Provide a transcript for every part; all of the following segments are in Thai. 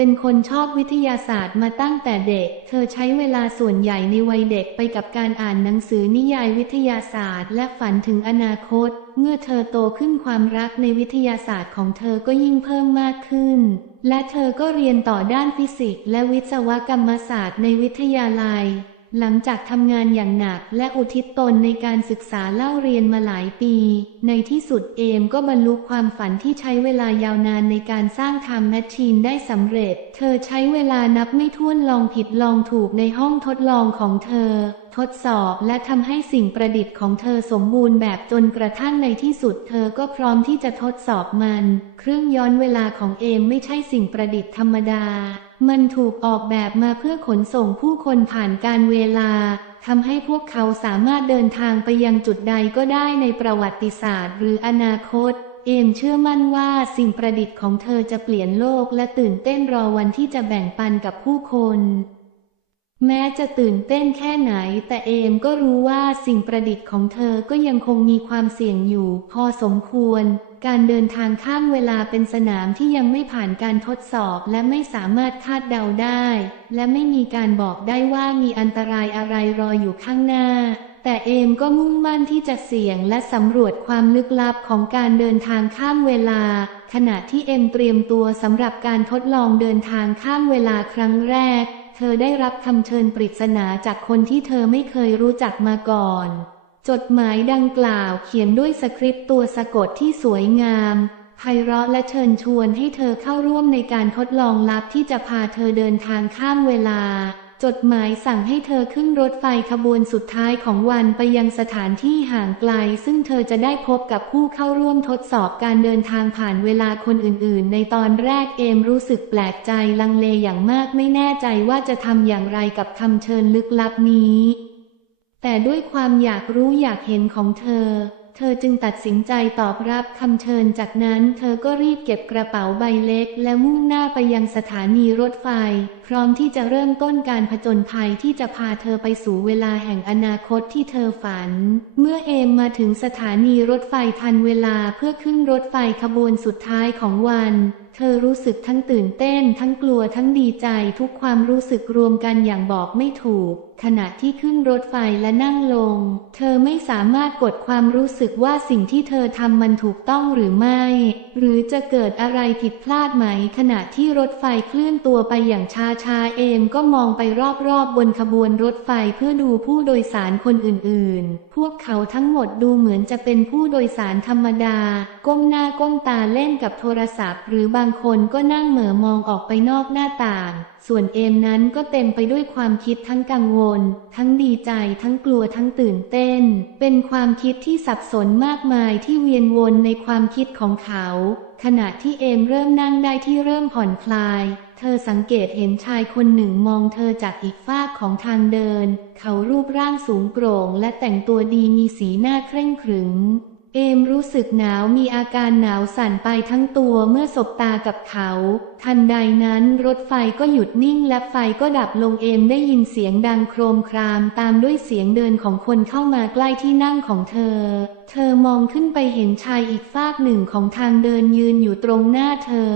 เป็นคนชอบวิทยาศาสตร์มาตั้งแต่เด็ก เธอใช้เวลาส่วนใหญ่ในวัยเด็กไปกับการอ่านหนังสือนิยายวิทยาศาสตร์ และฝันถึงอนาคต เมื่อเธอโตขึ้นความรักในวิทยาศาสตร์ของเธอก็ยิ่งเพิ่มมากขึ้น และเธอก็เรียนต่อด้านฟิสิกส์และวิศวกรรมศาสตร์ในวิทยาลัย หลังจากทำงานอย่างหนักและอุทิศตนในการศึกษาเล่าเรียนมาหลายปี ในที่สุดเอมก็บรรลุความฝันที่ใช้เวลายาวนานในการสร้างทำแมชชีนได้สำเร็จ เธอใช้เวลานับไม่ถ้วนลองผิดลองถูกในห้องทดลองของเธอ ทดสอบและทำให้สิ่งประดิษฐ์ของเธอสมบูรณ์แบบจนกระทั่งในที่สุด เธอก็พร้อมที่จะทดสอบมัน เครื่องย้อนเวลาของเอมไม่ใช่สิ่งประดิษฐ์ธรรมดา มันถูกออกแบบมาเพื่อขนส่งผู้คนผ่านการเวลาทำให้พวกเขาสามารถเดินทางไปยังจุดใดก็ได้ในประวัติศาสตร์ หรืออนาคต เอมเชื่อมั่นว่าสิ่งประดิษฐ์ของเธอจะเปลี่ยนโลกและตื่นเต้นรอวันที่จะแบ่งปันกับผู้คน แม้จะตื่นเต้นแค่ไหน แต่เอมก็รู้ว่าสิ่งประดิษฐ์ของเธอก็ยังคงมีความเสี่ยงอยู่ พอสมควร การเดินทางข้ามเวลาเป็นสนามที่ยังไม่ผ่านการทดสอบและไม่สามารถคาดเดาได้ และไม่มีการบอกได้ว่ามีอันตรายอะไรรออยู่ข้างหน้า แต่เอมก็มุ่งมั่นที่จะเสี่ยงและสำรวจความลึกลับของการเดินทางข้ามเวลา ขณะที่เอมเตรียมตัวสำหรับการทดลองเดินทางข้ามเวลาครั้งแรก เธอได้รับคำเชิญปริศนาจากคนที่เธอไม่เคยรู้จักมาก่อน จดหมายดังกล่าวเขียนด้วยสคริปต์ตัวสะกดที่สวยงามไพเราะและเชิญชวนให้เธอเข้าร่วมในการทดลองลับที่จะพาเธอเดินทางข้ามเวลา จดหมายสั่งให้เธอขึ้นรถไฟขบวนสุดท้ายของวันไปยังสถานที่ห่างไกล ซึ่งเธอจะได้พบกับผู้เข้าร่วมทดสอบการเดินทางผ่านเวลาคนอื่นๆ ในตอนแรกเอมรู้สึกแปลกใจลังเลอย่างมากไม่แน่ใจว่าจะทำอย่างไรกับคำเชิญลึกลับนี้ แต่ด้วยความอยากรู้อยากเห็นของเธอ เธอจึงตัดสินใจตอบรับคำเชิญจากนั้น เธอก็รีบเก็บกระเป๋าใบเล็ก และมุ่งหน้าไปยังสถานีรถไฟ พร้อมที่จะเริ่มต้นการผจญภัยที่จะพาเธอไปสู่เวลาแห่งอนาคตที่เธอฝัน เมื่อเอมมาถึงสถานีรถไฟทันเวลาเพื่อขึ้นรถไฟขบวนสุดท้ายของวันเธอรู้สึกทั้งตื่นเต้น ทั้งกลัวทั้งดีใจทุกความรู้สึกรวมกันอย่างบอกไม่ถูก ขณะที่ขึ้นรถไฟและนั่งลง เธอไม่สามารถกดความรู้สึกว่าสิ่งที่เธอทำมันถูกต้องหรือไม่ หรือจะเกิดอะไรผิดพลาดไหม ขณะที่รถไฟเคลื่อนตัวไปอย่างช้าชาๆเอมก็มองไปรอบๆบบนขบวนรถไฟเพื่อดูผู้โดยสารคนอื่นๆ พวกเขาทั้งหมดดูเหมือนจะเป็นผู้โดยสารธรรมดา ก้มหน้าก้มตาเล่นกับโทรศัพท์ หรือบางคนก็นั่งเหม่อมองออกไปนอกหน้าต่าง ส่วนเอมนั้นก็เต็มไปด้วยความคิดทั้งกังวล ทั้งดีใจ ทั้งกลัว ทั้งตื่นเต้น เป็นความคิดที่สับสนมากมายที่เวียนวนในความคิดของเขา ขณะที่เอมเริ่มนั่งได้ที่เริ่มผ่อนคลาย เธอสังเกตเห็นชายคนหนึ่งมองเธอจากอีกฟากของทางเดิน เขารูปร่างสูงโปร่งและแต่งตัวดีมีสีหน้าเคร่งขรึม เอมรู้สึกหนาวมีอาการหนาวสั่นไปทั้งตัวเมื่อสบตากับเขา ทันใดนั้นรถไฟก็หยุดนิ่งและไฟก็ดับลงเอมได้ยินเสียงดังโครมครามตามด้วยเสียงเดินของคนเข้ามาใกล้ที่นั่งของเธอ เธอมองขึ้นไปเห็นชายอีกฟากหนึ่งของทางเดินยืนอยู่ตรงหน้าเธอ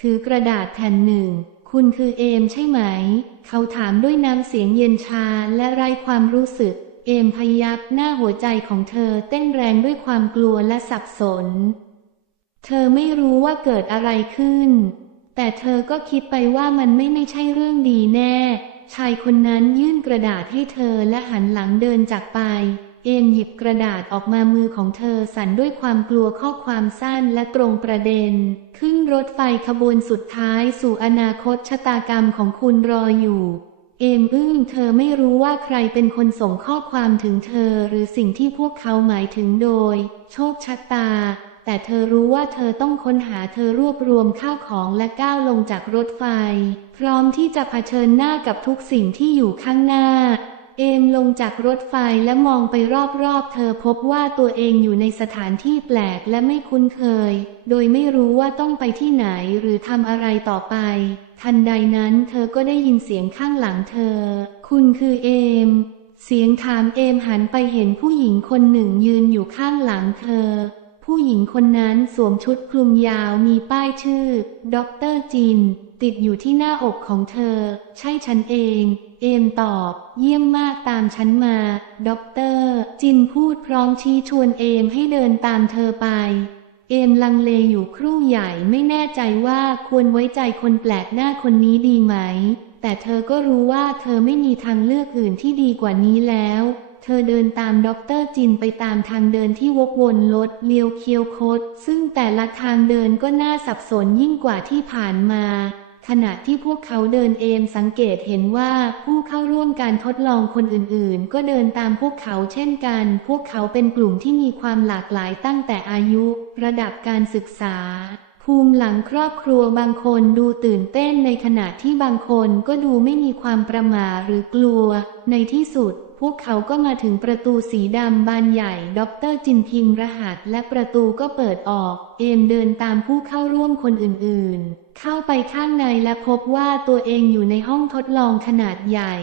ถือกระดาษแผ่นหนึ่ง คุณคือเอมใช่ไหม เขาถามด้วยน้ำเสียงเย็นชาและไร้ความรู้สึก เอมพยักหน้าหัวใจของเธอเต้นแรงด้วยความกลัวและสับสน เธอไม่รู้ว่าเกิดอะไรขึ้น แต่เธอก็คิดไปว่ามันไม่ไม่ใช่เรื่องดีแน่ ชายคนนั้นยื่นกระดาษให้เธอและหันหลังเดินจากไป เอมหยิบกระดาษออกมามือของเธอสั่นด้วยความกลัวข้อความสั้นและตรงประเด็น ขึ้นรถไฟขบวนสุดท้ายสู่อนาคตชะตากรรมของคุณรออยู่ เอมอึ้งเธอไม่รู้ว่าใครเป็นคนส่งข้อความถึงเธอหรือสิ่งที่พวกเขาหมายถึงโดย โชคชะตา แต่เธอรู้ว่าเธอต้องค้นหาเธอรวบรวมข้าวของและก้าวลงจากรถไฟ พร้อมที่จะเผชิญหน้ากับทุกสิ่งที่อยู่ข้างหน้า เอมลงจากรถไฟและมองไปรอบๆ เธอพบว่าตัวเองอยู่ในสถานที่แปลกและไม่คุ้นเคย โดยไม่รู้ว่าต้องไปที่ไหนหรือทำอะไรต่อไป ทันใดนั้นเธอก็ได้ยินเสียงข้างหลังเธอ คุณคือเอม เสียงถามเอมหันไปเห็นผู้หญิงคนหนึ่งยืนอยู่ข้างหลังเธอ ผู้หญิงคนนั้นสวมชุดคลุมยาวมีป้ายชื่อด็อกเตอร์จินติดอยู่ที่หน้าอกของเธอ ใช่ฉันเอง เอมตอบ เยี่ยมมากตามฉันมา ด็อกเตอร์ จินพูดพร้อมชี้ชวนเอมให้เดินตามเธอไป เอมลังเลอยู่ครู่ใหญ่ไม่แน่ใจว่าควรไว้ใจคนแปลกหน้าคนนี้ดีไหม แต่เธอก็รู้ว่าเธอไม่มีทางเลือกอื่นที่ดีกว่านี้แล้วเธอเดินตามด็อกเตอร์จินไปตามทางเดินที่วกวนลดเลี้ยวเคียวโคดซึ่งแต่ละทางเดินก็น่าสับสนยิ่งกว่าที่ผ่านมา ขณะที่พวกเขาเดินเอมสังเกตเห็นว่าผู้เข้าร่วมการทดลองคนอื่นๆ ก็เดินตามพวกเขาเช่นกัน พวกเขาเป็นกลุ่มที่มีความหลากหลายตั้งแต่อายุ ระดับการศึกษา ภูมิหลังครอบครัวบางคนดูตื่นเต้นในขณะที่บางคนก็ดูไม่มีความประหม่าหรือกลัว ในที่สุด วกเขาก็มาถึงประตูสีดำบานใหญ่ด็อกเตอร์จินพิงรหัสและประตูก็เปิดออก เอมเดินตามผู้เข้าร่วมคนอื่นๆ เข้าไปข้างในและพบว่าตัวเองอยู่ในห้องทดลองขนาดใหญ่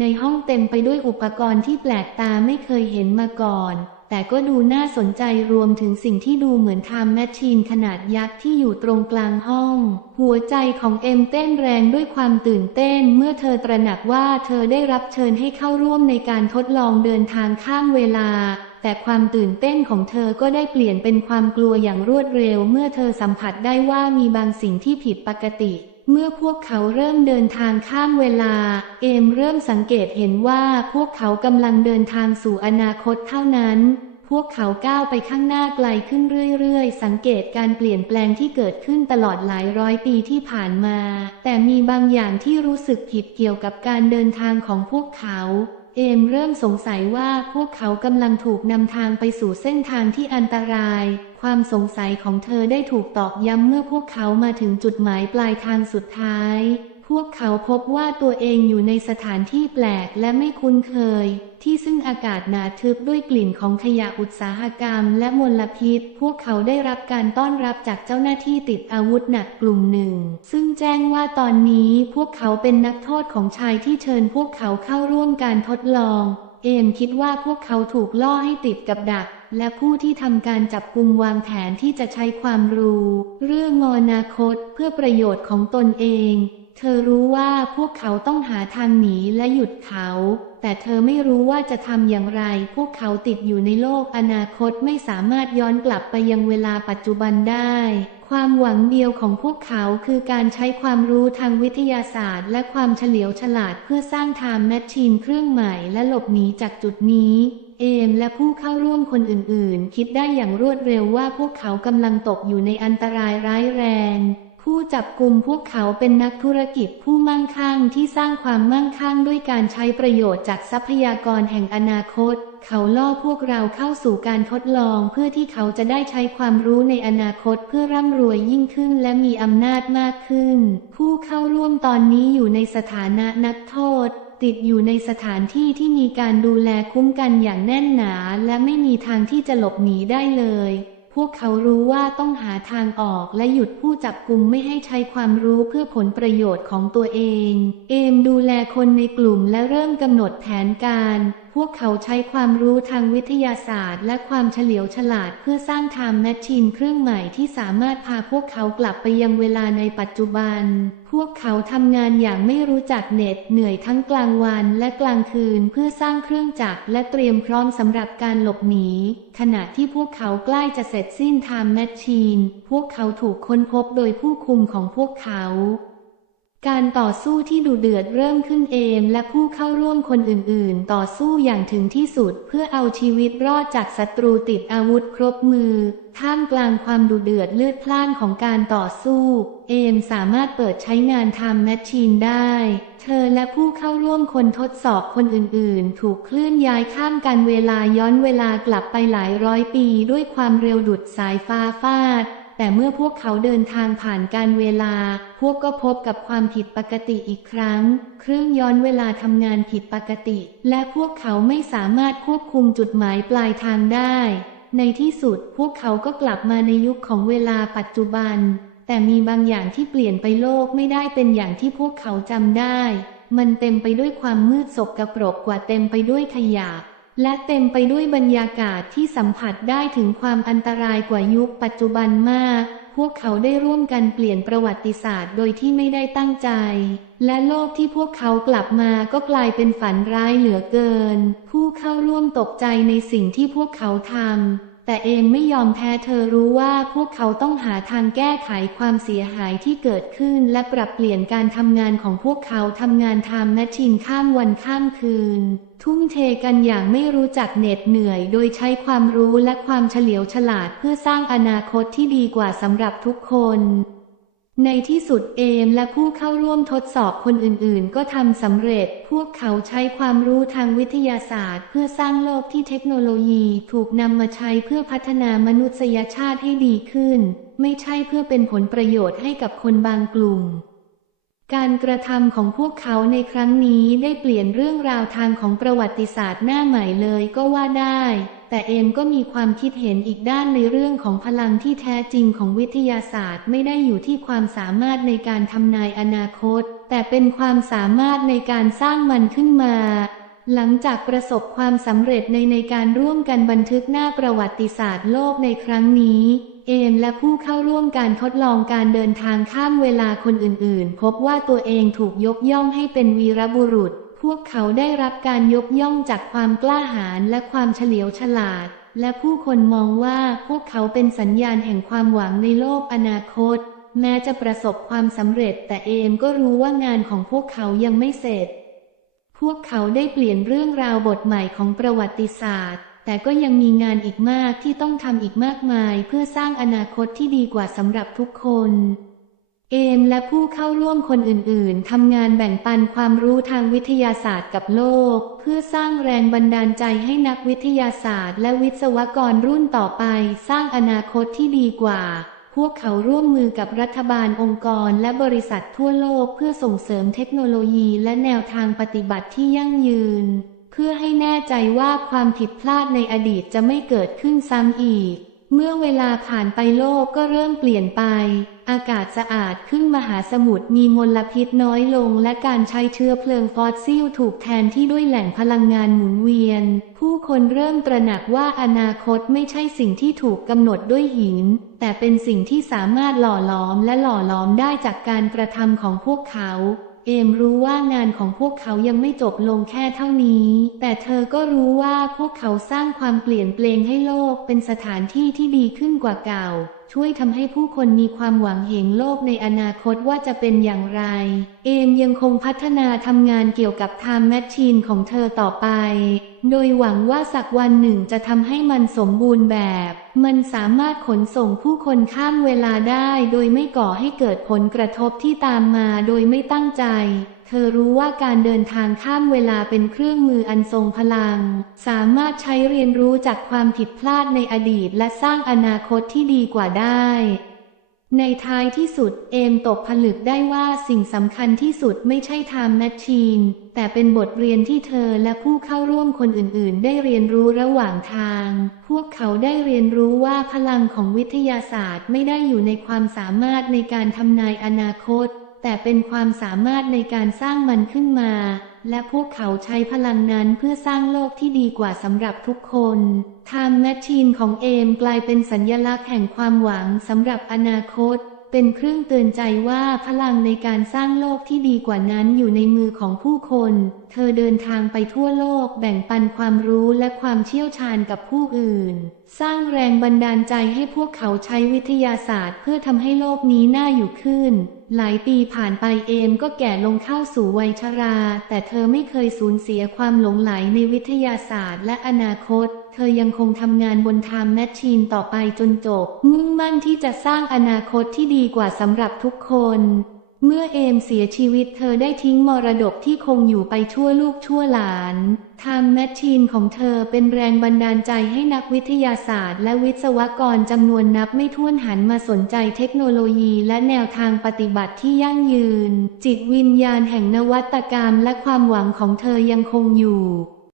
ในห้องเต็มไปด้วยอุปกรณ์ที่แปลกตาไม่เคยเห็นมาก่อน แต่ก็ดูน่าสนใจรวมถึงสิ่งที่ดูเหมือนไทม์แมชชีนขนาดยักษ์ที่อยู่ตรงกลางห้อง หัวใจของเอ็มเต้นแรงด้วยความตื่นเต้นเมื่อเธอตระหนักว่าเธอได้รับเชิญให้เข้าร่วมในการทดลองเดินทางข้ามเวลา แต่ความตื่นเต้นของเธอก็ได้เปลี่ยนเป็นความกลัวอย่างรวดเร็ว เมื่อเธอสัมผัสได้ว่ามีบางสิ่งที่ผิดปกติ เมื่อพวกเขาเริ่มเดินทางข้ามเวลา เอมเริ่มสังเกตเห็นว่าพวกเขากำลังเดินทางสู่อนาคตเท่านั้น พวกเขาก้าวไปข้างหน้าไกลขึ้นเรื่อยๆ สังเกตการเปลี่ยนแปลงที่เกิดขึ้นตลอดหลายร้อยปีที่ผ่านมา แต่มีบางอย่างที่รู้สึกผิดเกี่ยวกับการเดินทางของพวกเขา เอมเริ่มสงสัยว่าพวกเขากำลังถูกนำทางไปสู่เส้นทางที่อันตราย ความสงสัยของเธอได้ถูกตอกย้ำเมื่อพวกเขามาถึงจุดหมายปลายทางสุดท้าย พวกเขาพบว่าตัวเองอยู่ในสถานที่แปลกและไม่คุ้นเคย ที่ซึ่งอากาศหนาทึบด้วยกลิ่นของขยะอุตสาหกรรมและมลพิษ พวกเขาได้รับการต้อนรับจากเจ้าหน้าที่ติดอาวุธหนักกลุ่มหนึ่ง ซึ่งแจ้งว่าตอนนี้พวกเขาเป็นนักโทษของชายที่เชิญพวกเขาเข้าร่วมการทดลอง เอมคิดว่าพวกเขาถูกล่อให้ติดกับดักและผู้ที่ทำการจับกลุ่มวางแผนที่จะใช้ความรู้ เรื่องอนาคตเพื่อประโยชน์ของตนเอง เธอรู้ว่าพวกเขาต้องหาทางหนีและหยุดเขา แต่เธอไม่รู้ว่าจะทำอย่างไร พวกเขาติดอยู่ในโลกอนาคตไม่สามารถย้อนกลับไปยังเวลาปัจจุบันได้ ความหวังเดียวของพวกเขาคือการใช้ความรู้ทางวิทยาศาสตร์ และความเฉลียวฉลาดเพื่อสร้างไทม์แมชชีนเครื่องใหม่และหลบหนีจากจุดนี้เอมและผู้เข้าร่วมคนอื่นๆ คิดได้อย่างรวดเร็วว่าพวกเขากำลังตกอยู่ในอันตรายร้ายแรง ผู้จับกลุ่มพวกเขาเป็นนักธุรกิจผู้มั่งคั่งที่สร้างความมั่งคั่งด้วยการใช้ประโยชน์จากทรัพยากรแห่งอนาคต เขาล่อพวกเราเข้าสู่การทดลองเพื่อที่เขาจะได้ใช้ความรู้ในอนาคตเพื่อร่ำรวยยิ่งขึ้นและมีอำนาจมากขึ้น ผู้เข้าร่วมตอนนี้อยู่ในสถานะนักโทษ ติดอยู่ในสถานที่ที่มีการดูแลคุ้มกันอย่างแน่นหนา และไม่มีทางที่จะหลบหนีได้เลย พวกเขารู้ว่าต้องหาทางออกและหยุดผู้จับกลุ่มไม่ให้ใช้ความรู้เพื่อผลประโยชน์ของตัวเอง เอมดูแลคนในกลุ่มและเริ่มกำหนดแผนการพวกเขาใช้ความรู้ทางวิทยาศาสตร์และความเฉลียวฉลาดเพื่อสร้างไทม์แมชชีนเครื่องใหม่ที่สามารถพาพวกเขากลับไปยังเวลาในปัจจุบัน พวกเขาทำงานอย่างไม่รู้จักเหน็ดเหนื่อยทั้งกลางวันและกลางคืนเพื่อสร้างเครื่องจักรและเตรียมพร้อมสำหรับการหลบหนี ขณะที่พวกเขาใกล้จะเสร็จสิ้นไทม์แมชชีน พวกเขาถูกค้นพบโดยผู้คุมของพวกเขา การต่อสู้ที่ดุเดือดเริ่มขึ้นเอมและผู้เข้าร่วมคนอื่นๆ ต่อสู้อย่างถึงที่สุดเพื่อเอาชีวิตรอดจากศัตรูติดอาวุธครบมือ ท่ามกลางความดุเดือดเลือดพล่านของการต่อสู้ เอมสามารถเปิดใช้งานทำแมชชีนได้ เธอและผู้เข้าร่วมคนทดสอบคนอื่นๆ ถูกเคลื่อนย้ายข้ามกันเวลาย้อนเวลากลับไปหลายร้อยปีด้วยความเร็วดุดสายฟ้าฟาด แต่เมื่อพวกเขาเดินทางผ่านการเวลา พวกก็พบกับความผิดปกติอีกครั้ง เครื่องย้อนเวลาทำงานผิดปกติ และพวกเขาไม่สามารถควบคุมจุดหมายปลายทางได้ ในที่สุดพวกเขาก็กลับมาในยุคของเวลาปัจจุบัน แต่มีบางอย่างที่เปลี่ยนไปโลกไม่ได้เป็นอย่างที่พวกเขาจำได้ มันเต็มไปด้วยความมืดสกกระปรกกว่าเต็มไปด้วยขยะ และเต็มไปด้วยบรรยากาศที่สัมผัสได้ถึงความอันตรายกว่ายุคปัจจุบันมาก พวกเขาได้ร่วมกันเปลี่ยนประวัติศาสตร์โดยที่ไม่ได้ตั้งใจ และโลกที่พวกเขากลับมาก็กลายเป็นฝันร้ายเหลือเกิน ผู้เข้าร่วมตกใจในสิ่งที่พวกเขาทำ แต่เอมไม่ยอมแพ้เธอรู้ว่าพวกเขาต้องหาทางแก้ไขความเสียหายที่เกิดขึ้นและปรับเปลี่ยนการทำงานของพวกเขาทำงานทำและชินข้ามวันข้ามคืน ทุ่มเทกันอย่างไม่รู้จักเหน็ดเหนื่อย โดยใช้ความรู้และความเฉลียวฉลาดเพื่อสร้างอนาคตที่ดีกว่าสำหรับทุกคน ในที่สุดเอมและผู้เข้าร่วมทดสอบคนอื่นๆ ก็ทำสำเร็จ พวกเขาใช้ความรู้ทางวิทยาศาสตร์ เพื่อสร้างโลกที่เทคโนโลยีถูกนำมาใช้เพื่อพัฒนามนุษยชาติให้ดีขึ้น ไม่ใช่เพื่อเป็นผลประโยชน์ให้กับคนบางกลุ่ม การกระทำของพวกเขาในครั้งนี้ได้เปลี่ยนเรื่องราวทางของประวัติศาสตร์หน้าใหม่เลยก็ว่าได้ แต่เอมก็มีความคิดเห็นอีกด้านในเรื่องของพลังที่แท้จริงของวิทยาศาสตร์ไม่ได้อยู่ที่ความสามารถในการทำนายอนาคต แต่เป็นความสามารถในการสร้างมันขึ้นมา หลังจากประสบความสำเร็จในในการร่วมกันบันทึกหน้าประวัติศาสตร์โลกในครั้งนี้ เอมและผู้เข้าร่วมการทดลองการเดินทางข้ามเวลาคนอื่นๆ พบว่าตัวเองถูกยกย่องให้เป็นวีรบุรุษ พวกเขาได้รับการยกย่องจากความกล้าหาญและความเฉลียวฉลาด และผู้คนมองว่าพวกเขาเป็นสัญญาณแห่งความหวังในโลกอนาคต แม้จะประสบความสำเร็จแต่เอมก็รู้ว่างานของพวกเขายังไม่เสร็จ พวกเขาได้เปลี่ยนเรื่องราวบทใหม่ของประวัติศาสตร์ แต่ก็ยังมีงานอีกมากที่ต้องทำอีกมากมาย เพื่อสร้างอนาคตที่ดีกว่าสำหรับทุกคน เอมและผู้เข้าร่วมคนอื่นๆทำงานแบ่งปันความรู้ทางวิทยาศาสตร์กับโลก เพื่อสร้างแรงบันดาลใจให้นักวิทยาศาสตร์ และวิศวกรรุ่นต่อไป สร้างอนาคตที่ดีกว่าพวกเขาร่วมมือกับรัฐบาลองค์กรและบริษัททั่วโลกเพื่อส่งเสริมเทคโนโลยีและแนวทางปฏิบัติที่ยั่งยืน เพื่อให้แน่ใจว่าความผิดพลาดในอดีตจะไม่เกิดขึ้นซ้ำอีก เมื่อเวลาผ่านไปโลกก็เริ่มเปลี่ยนไป อากาศสะอาดขึ้นมหาสมุทรมีมลพิษน้อยลง และการใช้เชื้อเพลิงฟอสซิลถูกแทนที่ด้วยแหล่งพลังงานหมุนเวียน ผู้คนเริ่มตระหนักว่าอนาคตไม่ใช่สิ่งที่ถูกกำหนดด้วยหิน แต่เป็นสิ่งที่สามารถหล่อหลอมและหล่อหลอมได้จากการกระทำของพวกเขา เอมรู้ว่างานของพวกเขายังไม่จบลงแค่เท่านี้ แต่เธอก็รู้ว่าพวกเขาสร้างความเปลี่ยนแปลงให้โลกเป็นสถานที่ที่ดีขึ้นกว่าเก่า ช่วยทำให้ผู้คนมีความหวังเห็นโลกในอนาคตว่าจะเป็นอย่างไร เอมยังคงพัฒนาทำงานเกี่ยวกับไทม์แมชชีนของเธอต่อไป โดยหวังว่าสักวันหนึ่งจะทำให้มันสมบูรณ์แบบ มันสามารถขนส่งผู้คนข้ามเวลาได้ โดยไม่ก่อให้เกิดผลกระทบที่ตามมาโดยไม่ตั้งใจ เธอรู้ว่าการเดินทางข้ามเวลาเป็นเครื่องมืออันทรงพลัง สามารถใช้เรียนรู้จากความผิดพลาดในอดีตและสร้างอนาคตที่ดีกว่าได้ ในท้ายที่สุดเอมตกผลึกได้ว่าสิ่งสำคัญที่สุดไม่ใช่ไทม์แมชชีน แต่เป็นบทเรียนที่เธอและผู้เข้าร่วมคนอื่นๆ ได้เรียนรู้ระหว่างทาง พวกเขาได้เรียนรู้ว่าพลังของวิทยาศาสตร์ไม่ได้อยู่ในความสามารถในการทำนายอนาคต แต่เป็นความสามารถในการสร้างมันขึ้นมา และพวกเขาใช้พลังนั้นเพื่อสร้างโลกที่ดีกว่าสำหรับทุกคนไทม์แมชชีนของเอมกลายเป็นสัญญลักษณ์แห่งความหวังสำหรับอนาคต เป็นเครื่องเตือนใจว่าพลังในการสร้างโลกที่ดีกว่านั้นอยู่ในมือของผู้คน เธอเดินทางไปทั่วโลกแบ่งปันความรู้และความเชี่ยวชาญกับผู้อื่น สร้างแรงบันดาลใจให้พวกเขาใช้วิทยาศาสตร์ เพื่อทำให้โลกนี้น่าอยู่ขึ้น หลายปีผ่านไปเอมก็แก่ลงเข้าสู่วัยชรา แต่เธอไม่เคยสูญเสียความหลงไหลในวิทยาศาสตร์และอนาคต เธอยังคงทำงานบนไทม์แมชชีนต่อไปจนจบ มุ่งมั่นที่จะสร้างอนาคตที่ดีกว่าสำหรับทุกคน เมื่อเอมเสียชีวิตเธอได้ทิ้งมรดกที่คงอยู่ไปชั่วลูกชั่วหลานไทม์แมชชีนของเธอเป็นแรงบันดาลใจให้นักวิทยาศาสตร์ และวิศวกรจำนวนนับไม่ถ้วนหันมาสนใจเทคโนโลยีและแนวทางปฏิบัติที่ยั่งยืน จิตวิญญาณแห่งนวัตกรรมและความหวังของเธอยังคงอยู่